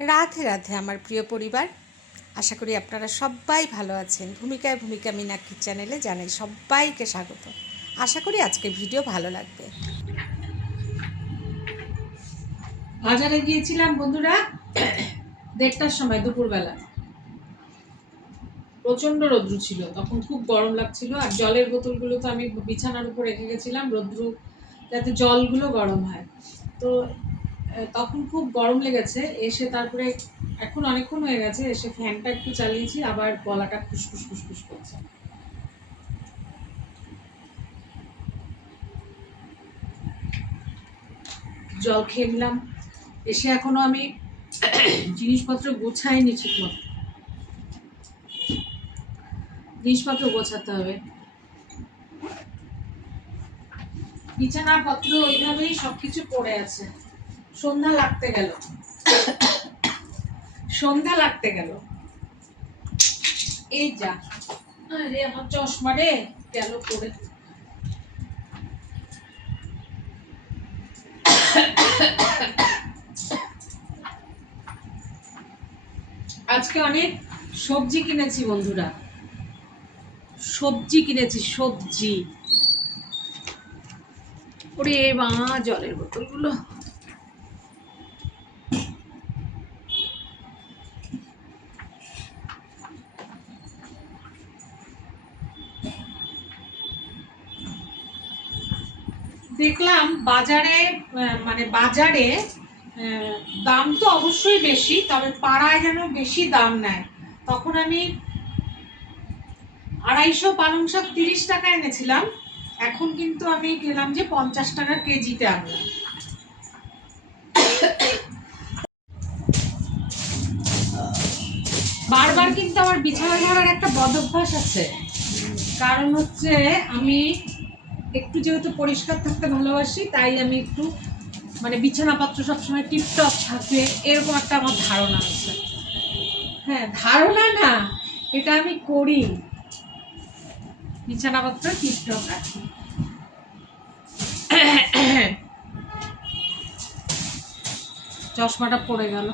রাধে রাধে আমার প্রিয় পরিবার। আশা করি আপনারা সবাই ভালো আছেন। ভূমিকায় ভূমিকা মিনাক্ষী চ্যানেলে জানাই সবাইকে স্বাগত। আশা করি আজকে ভিডিও ভালো লাগবে। বাজারে গিয়েছিলাম বন্ধুরা দেড়টার সময়, দুপুরবেলা। প্রচণ্ড রৌদ্র ছিল, তখন খুব গরম লাগছিল আর জলের বোতলগুলো তো আমি বিছানার উপর রেখে গেছিলাম, রৌদ্র যাতে জলগুলো গরম হয়। তো তখন খুব গরম লেগেছে, এসে তারপরে এখন অনেকক্ষণ হয়ে গেছে, এসে ফ্যানটা একটু চালিয়েছি, আবার গলাটা খুসখুস খুসখুস করছে। জল খেয়ে নিলাম, এসে এখনও আমি জিনিসপত্র গোছাইনি ঠিক মতো জিনিসপত্র গোছাতে হবে। বিছানাপত্র ওইভাবেই সবকিছু পড়ে আছে। সন্ধ্যা লাগতে গেল। সন্ধ্যা লাগতে গেল। এই যা। আরে, আমার চশমা রে, গেল পড়ে। আজকে অনেক সবজি কিনেছি বন্ধুরা। সবজি কিনেছি, সবজি। ওরে মা, জলের বোতলগুলো। দেখলাম বাজারে মানে বাজারে দাম তো অবশ্যই বেশি, তবে পাড়ায় যেন বেশি দাম নেয়। তখন আমি আড়াইশো পালং শাক তিরিশ টাকা এনেছিলাম। এখন কিন্তু আমি গেলাম যে পঞ্চাশ টাকা কেজিতে আনলাম। বারবার কিন্তু আমার বিছানা ধরার একটা বদভ্যাস আছে। কারণ হচ্ছে আমি একটু যেহেতু পরিষ্কার থাকতে ভালোবাসি, তাই আমি একটু মানে বিছানাপত্র সবসময় টিপটপ থাকবে, এরকম একটা আমার ধারণা আছে। হ্যাঁ ধারণা না, এটা আমি করি। বিছানাপত্র টিপটপ রাখি। চশমাটা পড়ে গেল।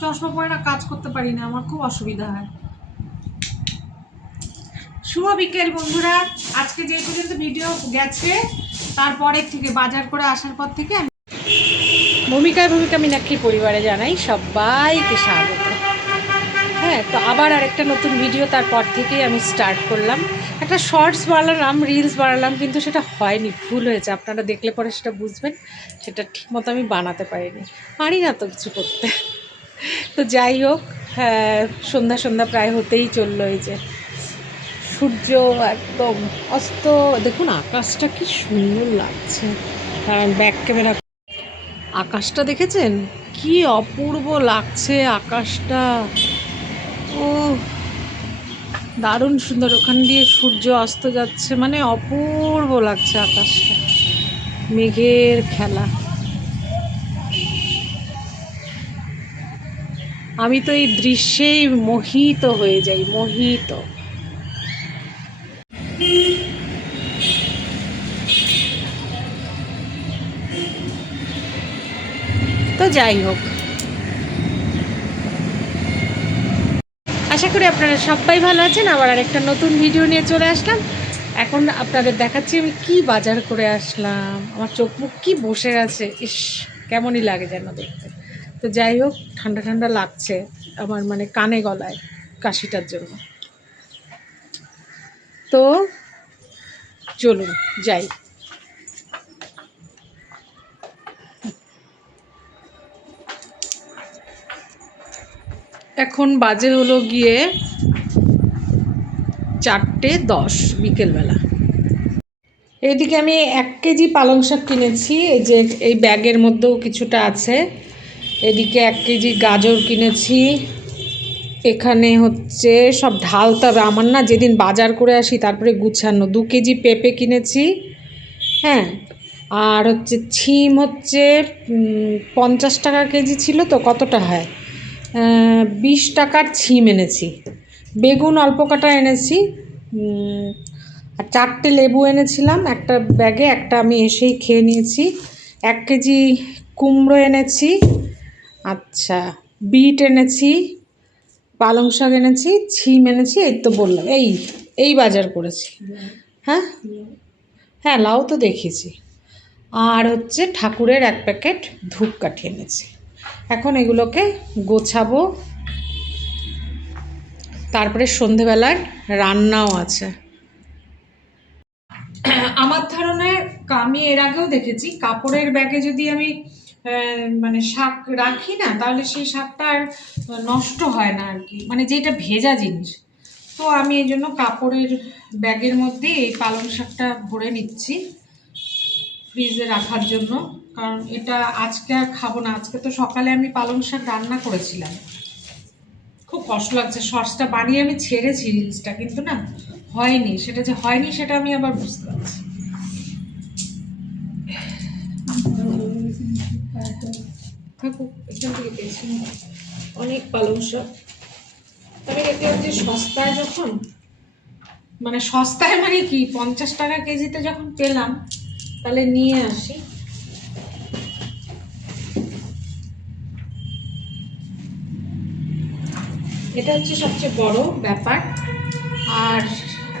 চশমা পরে না কাজ করতে পারি না, আমার খুব অসুবিধা হয়। শুভ বিকেল বন্ধুরা। আজকে যে পর্যন্ত ভিডিও গেছে তারপরে থেকে বাজার করে আসার পর থেকে আমি ভূমিকায় ভূমিকা মিনাক্ষী পরিবারে জানাই সবাইকে স্বাগত। হ্যাঁ তো আবার আরেকটা নতুন ভিডিও তারপর থেকেই আমি স্টার্ট করলাম। একটা শর্টস বানালাম রিলস বানালাম, কিন্তু সেটা হয়নি, ভুল হয়েছে। আপনারা দেখলে পরে সেটা বুঝবেন, সেটা ঠিকমতো আমি বানাতে পারিনি। পারি না তো কিছু করতে। তো যাই হোক হ্যাঁ সন্ধ্যা সন্ধ্যা প্রায় হতেই চলল এই যে। সূর্য একদম অস্ত। দেখুন, আকাশটা কি সুন্দর লাগছে। কারণ ব্যাক ক্যামেরা আকাশটা দেখেছেন? কি অপূর্ব লাগছে আকাশটা। ও দারুণ সুন্দর। ওখান দিয়ে সূর্য অস্ত যাচ্ছে মানে অপূর্ব লাগছে আকাশটা। মেঘের খেলা। আমি তো এই দৃশ্যেই মোহিত হয়ে যাই, মোহিত। তো যাই হোক। আশা করি আপনারা সবাই ভালো আছেন। আবার আরেকটা নতুন ভিডিও নিয়ে চলে আসলাম। এখন আপনাদের দেখাচ্ছি আমি কি বাজার করে আসলাম। আমার চোখ মুখ কি বসে আছে। ইস, কেমনই লাগে যেন দেখতে। তো যাই হোক, ঠান্ডা ঠান্ডা লাগছে আমার মানে কানে গলায় কাশিটার জন্য। তো চলুন, যাই। এখন বাজে হলো গিয়ে চারটে দশ বিকেলবেলা। এদিকে আমি এক কেজি পালং শাক কিনেছি, এই যে এই ব্যাগের মধ্যেও কিছুটা আছে। এদিকে এক কেজি গাজর কিনেছি, এখানে হচ্ছে সব ঢালতে হবে আমার না যেদিন বাজার করে আসি তারপরে গুছানো। দু কেজি পেঁপে কিনেছি হ্যাঁ আর হচ্ছে ছিম হচ্ছে পঞ্চাশ টাকা কেজি ছিল তো, কতটা হয়? বিশ টাকার ছিম এনেছি। বেগুন অল্প কাটা এনেছি আর চারটে লেবু এনেছিলাম, একটা ব্যাগে, একটা আমি এসেই খেয়ে নিয়েছি। এক কেজি কুমড়ো এনেছি আচ্ছা বিট এনেছি, পালং শাক এনেছি, ছিম এনেছি, এই তো বললাম, এই এই বাজার করেছি। হ্যাঁ? হ্যাঁ লাউ তো দেখেছি আর হচ্ছে ঠাকুরের এক প্যাকেট ধূপকাঠি এনেছি। এখন এগুলোকে গোছাবো। তারপরে সন্ধেবেলার রান্নাও আছে। আমার ধারণায় আমি এর আগেও দেখেছি, কাপড়ের ব্যাগে যদি আমি মানে শাক রাখি না, তাহলে সেই শাকটা আর নষ্ট হয় না আর কি। মানে যেটা ভেজা জিনিস। তো আমি এই জন্য কাপড়ের ব্যাগের মধ্যে এই পালং শাকটা ভরে নিচ্ছি, ফ্রিজে রাখার জন্য। কারণ এটা আজকে আর খাব না। আজকে তো সকালে আমি পালং শাক রান্না করেছিলাম। খুব কষ্ট লাগছে। সসটা বানিয়ে আমি ছেড়েছি রিলসটা কিন্তু না, হয়নি। সেটা যে হয়নি সেটা আমি আবার বুঝতে পারছি। অনেক পালং শাক। তবে এতে হচ্ছে সস্তায় যখন মানে সস্তায় মানে কি, পঞ্চাশ টাকা কেজিতে যখন পেলাম, তাহলে নিয়ে আসি। এটা হচ্ছে সবচেয়ে বড় ব্যাপার। আর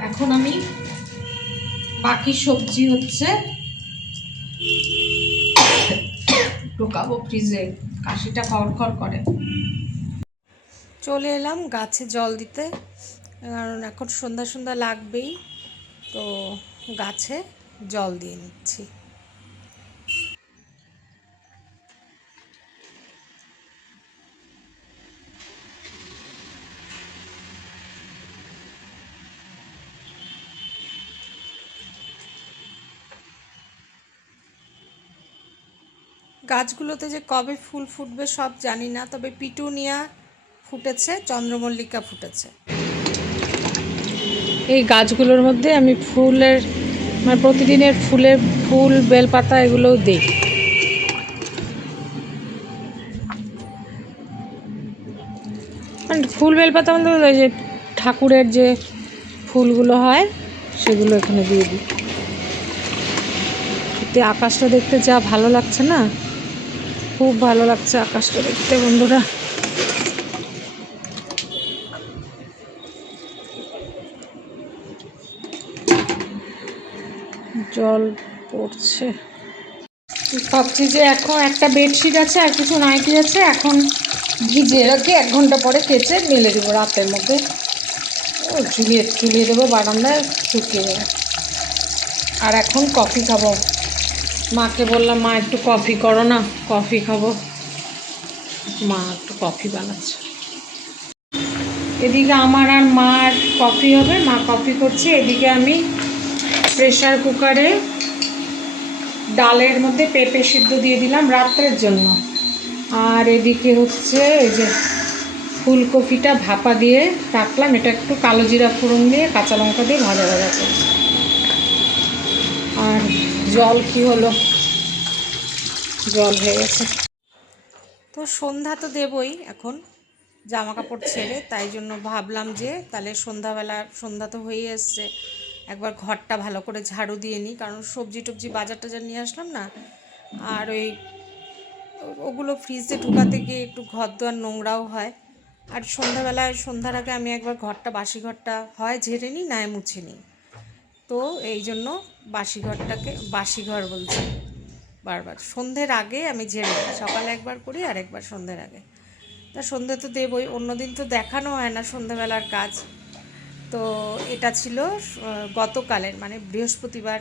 এখন আমি বাকি সবজি হচ্ছে ঢোকাবো ফ্রিজে। কাশিটা খড়খড় করে। চলে এলাম গাছে জল দিতে, কারণ এখন সন্ধ্যা সন্ধ্যা লাগবেই, তো গাছে জল দিয়ে নিচ্ছি। গাছগুলোতে যে কবে ফুল ফুটবে সব জানি না, তবে পিটুনিয়া ফুটেছে, চন্দ্রমল্লিকা ফুটেছে। এই গাছগুলোর মধ্যে আমি ফুলের মানে প্রতিদিনের ফুলের ফুল, বেলপাতা এগুলোও দিই। মানে ফুল, বেলপাতা বলতে ওই যে ঠাকুরের যে ফুলগুলো হয়, সেগুলো এখানে দিয়ে দিই। আকাশটা দেখতে যা ভালো লাগছে না খুব ভালো লাগছে আকাশটা দেখতে, বন্ধুরা। জল পড়ছে। ভাবছি যে এখন একটা বেডশিট আছে আর কিছু নাইটি আছে, এখন ভিজে রাখি এক ঘণ্টা পরে কেচে মেলে দেবো রাতের মধ্যে। ও, ঝুলিয়ে ঝুলিয়ে দেবো বারান্দায় শুকিয়ে যাবে। আর এখন কফি খাব। মাকে বললাম, মা, একটু কফি করো না কফি খাব। মা একটু কফি বানাচ্ছে। এদিকে আমার আর মার কফি হবে, মা কফি করছে। এদিকে আমি প্রেশার কুকারে ডালের মধ্যে পেঁপে সিদ্ধ দিয়ে দিলাম রাত্রের জন্য। আর এদিকে হচ্ছে এই যে ফুলকপিটা ভাপা দিয়ে রাখলাম। এটা একটু কালো জিরা ফোড়ন দিয়ে, কাঁচা লঙ্কা দিয়ে ভাজা ভাজা করব। আর জল, কি হলো? জল হয়ে গেছে। তো সন্ধ্যা তো দেবই এখন জামা কাপড় ছেড়ে, তাই জন্য ভাবলাম যে তাহলে সন্ধ্যাবেলা, সন্ধ্যা তো হয়ে এসছে, একবার ঘরটা ভালো করে ঝাড়ু দিয়ে নিই, কারণ সবজি টবজি বাজার টাজার নিয়ে আসলাম না, আর ওই ওগুলো ফ্রিজে ঢুকাতে গিয়ে একটু ঘর দোয়ার নোংরাও হয়, আর সন্ধ্যাবেলায়, সন্ধ্যার আগে আমি একবার ঘরটা, বাসি ঘরটা হয় ঝেড়ে নিই নয় মুছে নিই, তো এই জন্য বাসি ঘরটাকে বাসি ঘর বলছি। বারবার। সন্ধ্যের আগে আমি ঝেড়ে নিই সকালে একবার করি আর একবার সন্ধ্যের আগে। তা সন্ধ্যে তো দেবই, অন্যদিন তো দেখানো হয় না সন্ধ্যাবেলার কাজ। তো এটা ছিল গতকালের মানে বৃহস্পতিবার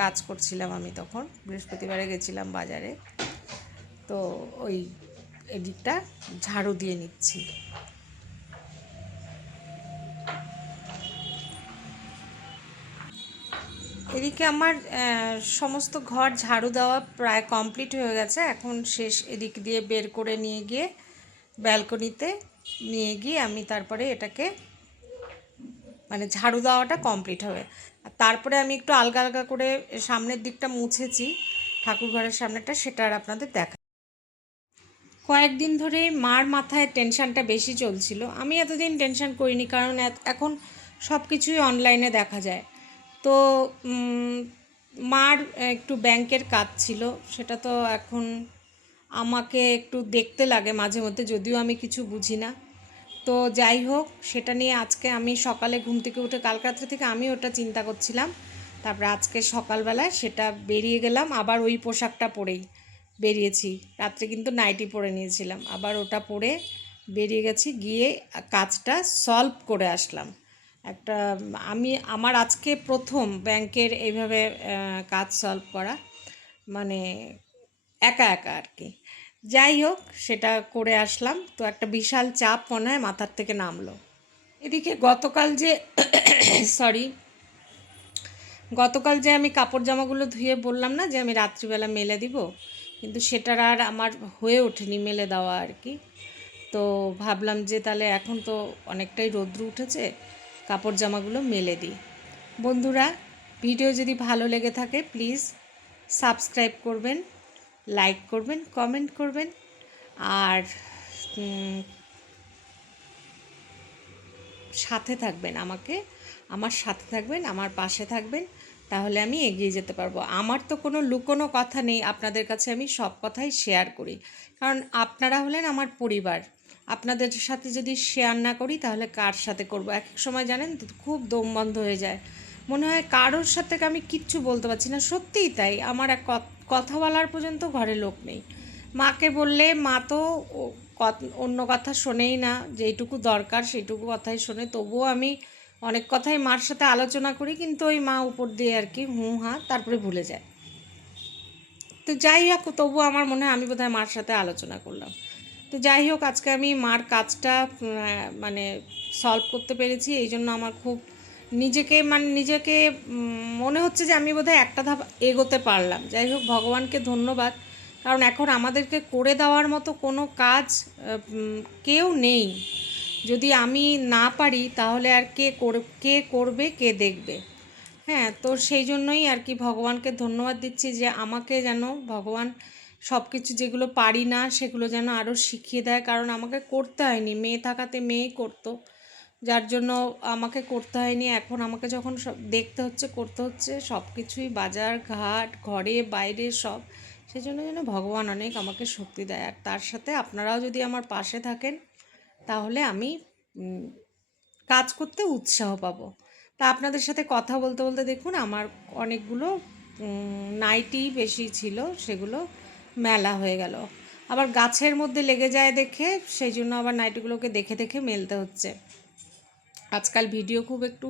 কাজ করছিলাম আমি তখন। বৃহস্পতিবারে গেছিলাম বাজারে। তো ওই এদিকটা ঝাড়ু দিয়ে নিচ্ছি। এদিকে আমার সমস্ত ঘর ঝাড়ু দেওয়া প্রায় কমপ্লিট হয়ে গেছে। এখন শেষ এদিক দিয়ে বের করে নিয়ে গিয়ে ব্যালকনিতে নিয়ে গিয়ে আমি তারপরে এটাকে মানে ঝাড়ু দেওয়াটা কমপ্লিট হবে। তারপরে আমি একটু আলগা আলগা করে সামনের দিকটা মুছেছি, ঠাকুর ঘরের সামনেটা সেটা আর আপনাদের দেখা। কয়েকদিন ধরে মার মাথায় টেনশানটা বেশি চলছিল। আমি এতদিন টেনশন করিনি, কারণ এখন সব কিছুই অনলাইনে দেখা যায়। তো মার একটু ব্যাংকের কাজ ছিল, সেটা তো এখন আমাকে একটু দেখতে লাগে মাঝে মধ্যে, যদিও আমি কিছু বুঝি না। তো যাই হোক, সেটা নিয়ে আজকে আমি সকালে ঘুম থেকে উঠে কাল থেকে আমি ওটা চিন্তা করছিলাম। তারপরে আজকে সকালবেলায় সেটা বেরিয়ে গেলাম, আবার ওই পোশাকটা পরেই বেরিয়েছি। রাত্রে কিন্তু নাইটি পরে নিয়েছিলাম, আবার ওটা পরে বেরিয়ে গেছি, গিয়ে কাজটা সলভ করে আসলাম। একটা, আমি, আমার আজকে প্রথম ব্যাংকের এইভাবে কাজ সলভ করা মানে একা একা আর কি। যাই হোক, সেটা করে আসলাম। তো একটা বিশাল চাপ মনে হয় মাথার থেকে নামলো। এদিকে গতকাল যে সরি গতকাল যে আমি কাপড় জামাগুলো ধুয়ে বললাম না যে আমি রাত্রিবেলা মেলে দিব, কিন্তু সেটার আর আমার হয়ে ওঠেনি মেলে দেওয়া আর কি। তো ভাবলাম যে তাহলে এখন তো অনেকটাই রৌদ্র উঠেছে কাপড় জামাগুলো মেলে দিই। বন্ধুরা, ভিডিও যদি ভালো লেগে থাকে প্লিজ সাবস্ক্রাইব করবেন লাইক করবেন কমেন্ট করবেন, আর সাথে থাকবেন আমাকে, আমার সাথে থাকবেন, আমার পাশে থাকবেন, তাহলে আমি এগিয়ে যেতে পারব। আমার তো কোনো লুকোনো কথা নেই, আপনাদের কাছে আমি সব কথাই শেয়ার করি। কারণ আপনারা হলেন আমার পরিবার। আপনাদের সাথে যদি শেয়ার না করি, তাহলে কার সাথে করব? এক এক সময় জানেন তো, খুব দম বন্ধ হয়ে যায়। মনে হয় কারোর সাথে আমি কিচ্ছু বলতে পারছি না। সত্যিই তাই। আমার এক কথ- বলার পর্যন্ত ঘরে লোক নেই। মাকে বললে, মা তো অন্য কথা শোনেই না। যেইটুকু দরকার সেইটুকু কথাই শোনে। তবুও আমি অনেক কথাই মার সাথে আলোচনা করি, কিন্তু ওই মা উপর দিয়ে আর কি হুঁ হা তারপরে ভুলে যায়। তো যাই হোক, তবুও আমার মনে হয় আমি বোধহয় মার সাথে আলোচনা করলাম। তো যাই হোক, আজকে আমি মার কাজটা মানে সলভ করতে পেরেছি। এই জন্য আমার খুব নিজেকে মানে নিজেকে মনে হচ্ছে যে আমি বোধহয় একটা ধাপ এগোতে পারলাম। যাই হোক, ভগবানকে ধন্যবাদ। কারণ এখন আমাদেরকে করে দেওয়ার মতো কোনো কাজ কেউ নেই। যদি আমি না পারি, তাহলে আর কে কে করবে, কে দেখবে? হ্যাঁ তো সেই জন্যই আর কি ভগবানকে ধন্যবাদ দিচ্ছি যে আমাকে যেন ভগবান সব কিছু যেগুলো পারি না, সেগুলো যেন আরও শিখিয়ে দেয়। কারণ আমাকে করতে হয়নি। মেয়ে থাকাতে মেয়েই করতো। যার জন্য আমাকে করতে হয়নি। এখন আমাকে যখন সব দেখতে হচ্ছে, করতে হচ্ছে সব কিছুই বাজার, ঘাট, ঘরে, বাইরে সব সেই জন্য যেন ভগবান অনেক আমাকে শক্তি দেয়। আর তার সাথে আপনারাও যদি আমার পাশে থাকেন, তাহলে আমি কাজ করতে উৎসাহ পাবো। তা আপনাদের সাথে কথা বলতে বলতে দেখুন, আমার অনেকগুলো নাইটি বেশি ছিল, সেগুলো মেলা হয়ে গেল। আবার গাছের মধ্যে লেগে যায় দেখে সেই জন্য আবার নাইটিগুলোকে দেখে দেখে মেলতে হচ্ছে। আজকাল ভিডিও খুব একটু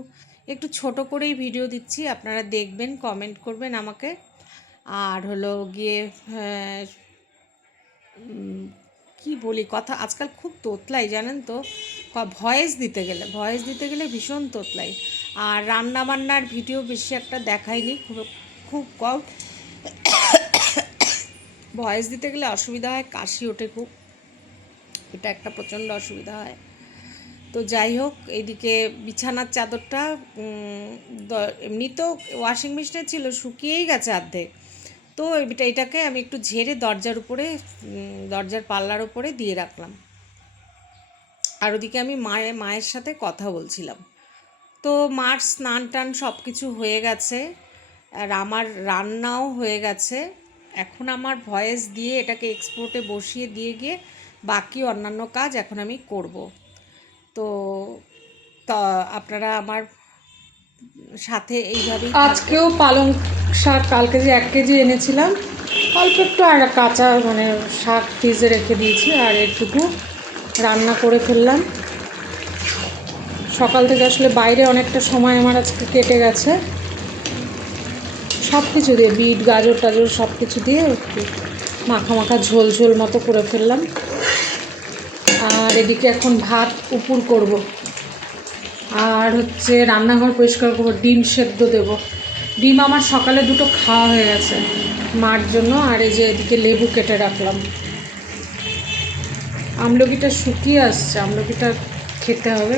একটু ছোট করেই ভিডিও দিচ্ছি আপনারা দেখবেন কমেন্ট করবেন আমাকে। আর হলো গিয়ে আহ, কি বলি কথা আজকাল খুব তোতলাই জানেন তো? ভয়েস দিতে গেলে ভয়েস দিতে গেলে ভীষণ তোতলাই। আর রান্না বান্নার ভিডিও বেশি একটা দেখাইনি খুব খুব কম। ভয়েস দিতে গেলে অসুবিধা হয়, কাশি ওঠে খুব। এটা একটা প্রচণ্ড অসুবিধা হয়। তো যাই হোক, এদিকে বিছানার চাদরটা এমনি তো ওয়াশিং মেশিনে ছিল, শুকিয়েই গেছে অর্ধেক। তো এটা, এটাকে আমি একটু ঝেড়ে দরজার উপরে দরজার পাল্লার উপরে দিয়ে রাখলাম। আর ওদিকে আমি মায়ের মায়ের সাথে কথা বলছিলাম। তো মার স্নান টান সব কিছু হয়ে গেছে, আর আমার রান্নাও হয়ে গেছে। এখন আমার ভয়েস দিয়ে এটাকে এক্সপোর্টে বসিয়ে দিয়ে গিয়ে বাকি অন্যান্য কাজ এখন আমি করব। তো আপনারা আমার সাথে এইভাবে। আজকেও পালং শাক, কালকে যে এক কেজি এনেছিলাম, অল্প একটু আর কাঁচা মানে শাক ফ্রিজে রেখে দিয়েছি আর একটুকু রান্না করে ফেললাম। সকাল থেকে আসলে বাইরে অনেকটা সময় আমার আজকে কেটে গেছে। সব কিছু দিয়ে, বিট, গাজর, টাজর সব কিছু দিয়ে একটু মাখা মাখা ঝোল ঝোল মতো করে ফেললাম। আর এদিকে এখন ভাত, উপুর করব। আর হচ্ছে রান্নাঘর পরিষ্কার করব, ডিম সেদ্ধ দেবো। ডিম আমার সকালে দুটো খাওয়া হয়ে গেছে মার জন্য, আর এই যে এদিকে লেবু কেটে রাখলাম। আমলকিটা শুকিয়ে আসছে, আমলকিটা খেতে হবে।